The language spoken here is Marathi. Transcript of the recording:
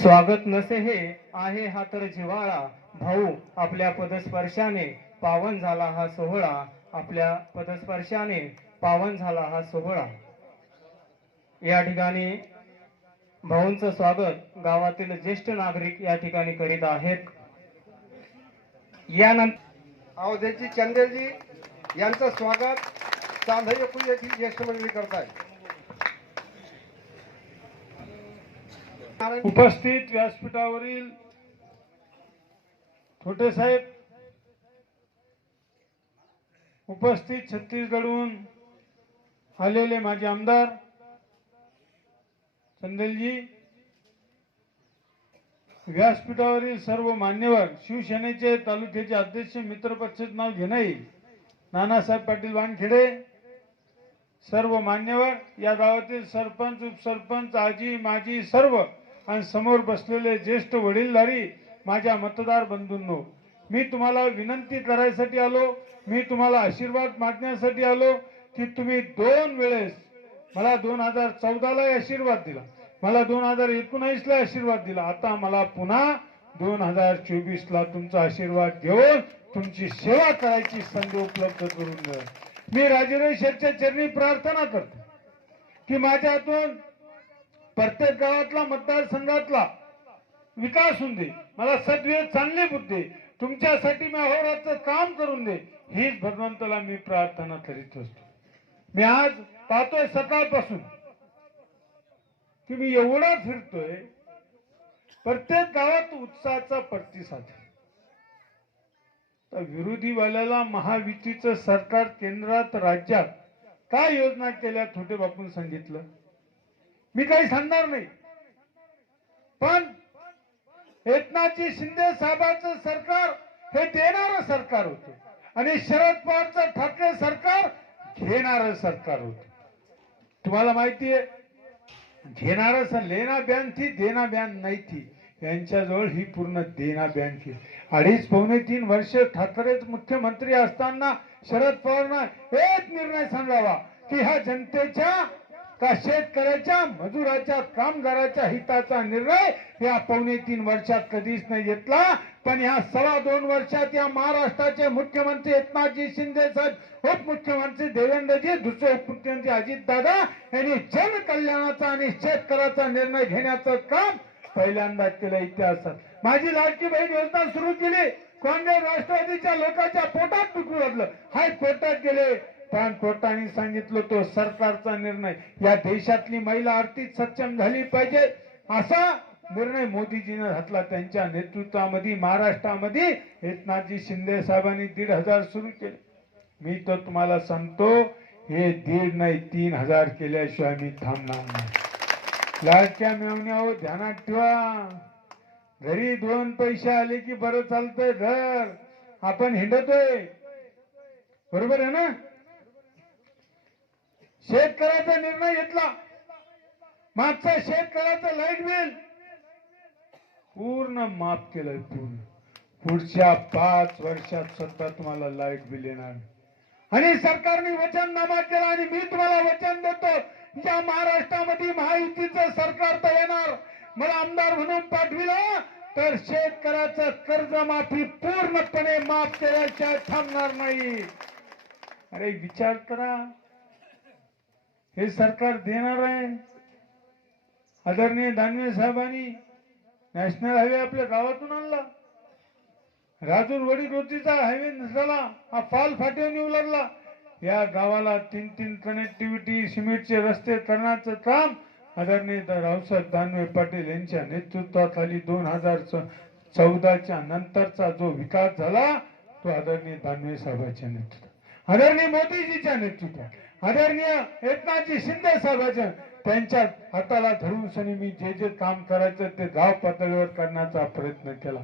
स्वागत नसे हे आहे हा तर जिव्हाळा. भाऊ आपल्या पदस्पर्शाने पावन झाला हा सोहळा. आपल्या पदस्पर्शाने पावन झाला हा सोहळा. या ठिकाणी भाऊंचं स्वागत गावातील ज्येष्ठ नागरिक या ठिकाणी करीत आहेत. यानंतर अवधेची चंदेलजी यांचं स्वागत चांदई पूजेची ज्येष्ठ मंडळी आहेत उपस्थित व्यासपीठावरील छोटे साहेब उपस्थित छत्तीसगडहून आलेले माझे आमदार चंदेलजी व्यासपीठावरील सर्व मान्यवर शिवसेनेचे तालुक्याचे अध्यक्ष मित्रपक्षाचे नाव घेणं येईल नानासाहेब पाटील वानखेडे सर्व मान्यवर या गावातील सरपंच उपसरपंच आजी माजी सर्व आणि समोर बसलेले ज्येष्ठ वडीलधारी माझ्या मतदार बंधूंनो मी तुम्हाला विनंती करायसाठी आलो मी तुम्हाला आशीर्वाद मागण्यासाठी आलो की तुम्ही दोन वेळेस मला दोन हजार चौदालाही आशीर्वाद दिला. मला दोन हजार एकोणावीसला आशीर्वाद दिला. आता मला पुन्हा दोन हजार चोवीसला तुमचा आशीर्वाद घेऊन तुमची सेवा करायची संधी उपलब्ध करून द्या मी शेठच्या चरणी प्रार्थना करतो की माझ्यातून प्रत्येक गावातला मतदारसंघातला विकास होऊन दे. मला सद्वेळ चांगले बुद्धी तुमच्यासाठी मी अहोरात्र काम करून दे. हीच भगवंताला मी प्रार्थना करीत असतो. मी आज पाहतोय सकाळपासून. की मी एवढा फिरतोय. प्रत्येक गावात उत्साहाचा प्रतिसाद तर विरोधी वाल्याला महायुतीचं सरकार केंद्रात राज्यात काय योजना केल्या छोटे बापून सांगितलं? मी काही सांगणार नाही. पण एकनाथजी शिंदे साहेबांचं सरकार हे देणार सरकार होत. आणि शरद पवारचं ठाकरे सरकार घेणार सरकार होत. तुम्हाला माहितीये घेणारं सर लेना बँक थी देना बँक नाही थी. यांच्याजवळ ही पूर्ण देना बँक अडीच पावणे तीन वर्ष ठाकरे मुख्यमंत्री असताना शरद पवारनं एक निर्णय सांगावा की ह्या जनतेच्या का शेतकऱ्याच्या मजुराच्या कामगाराच्या हिताचा निर्णय या पावणे तीन वर्षात कधीच नाही घेतला. पण या सव्वा दोन वर्षात या महाराष्ट्राचे मुख्यमंत्री एकनाथजी शिंदे साहेब उपमुख्यमंत्री देवेंद्रजी दुसरे उपमुख्यमंत्री अजित दादा यांनी जनकल्याणाचा आणि शेतकऱ्याचा निर्णय घेण्याचं काम पहिल्यांदा केलं इतिहासात. माझी लाडकी बहीण योजना सुरू केली. काँग्रेस राष्ट्रवादीच्या लोकांच्या पोटात दुखू लागलं. हाय कोर्टात गेले. पण कोर्टाने सांगितलं तो सरकारचा निर्णय. या देशातली महिला आर्थिक सक्षम झाली पाहिजे असा निर्णय मोदीजीने घातला. त्यांच्या नेतृत्वामध्ये महाराष्ट्रामध्ये एकनाथजी शिंदे साहेबांनी दीड हजार सुरू केले. मी तर तुम्हाला सांगतो हे दीड नाही तीन हजार केल्याशिवाय मी थांबणार नाही. लाडक्या मेवण्यावर ध्यानात ठेवा. घरी दोन पैसे आले की बरं चालतंय घर आपण हिंडतोय. बरोबर आहे ना? शेतकऱ्याचा निर्णय घेतला. मागचा शेतकऱ्याचं लाइट बिल. पूर्ण माफ केलंय पूर्ण. पुढच्या पाच वर्षात सुद्धा तुम्हाला लाइट बिल येणार. आणि सरकारने वचननामा केला आणि मी तुम्हाला वचन देतो या महाराष्ट्रामध्ये महायुतीचं सरकार तर येणार. मला आमदार म्हणून पाठविलं तर शेतकऱ्याचं कर्जमाफी पूर्णपणे माफ केल्याशिवाय थांबणार नाही. अरे विचार करा. हे सरकार देणार आहे. आदरणीय दानवे साहेबांनी नॅशनल हायवे आपल्या गावातून आणला. राजूर वडी रोटीचा हायवे झाला हा फाल फाट्यावर येऊ लागला. या गावाला तीन तीन कनेक्टिव्हिटी सिमेंटचे रस्ते करण्याचं काम आदरणीय रावसाहेब दानवे पाटील यांच्या नेतृत्वाखाली दोन हजार चौदाच्या नंतरचा जो विकास झाला तो आदरणीय दानवे साहेबांच्या नेतृत्वात आदरणीय मोदीजीच्या नेतृत्वात आदरणीय एकनाथजी शिंदे साहेबांच्या त्यांच्या हाताला धरून सनी मी जे जे काम करायचं ते गाव पातळीवर करण्याचा प्रयत्न केला.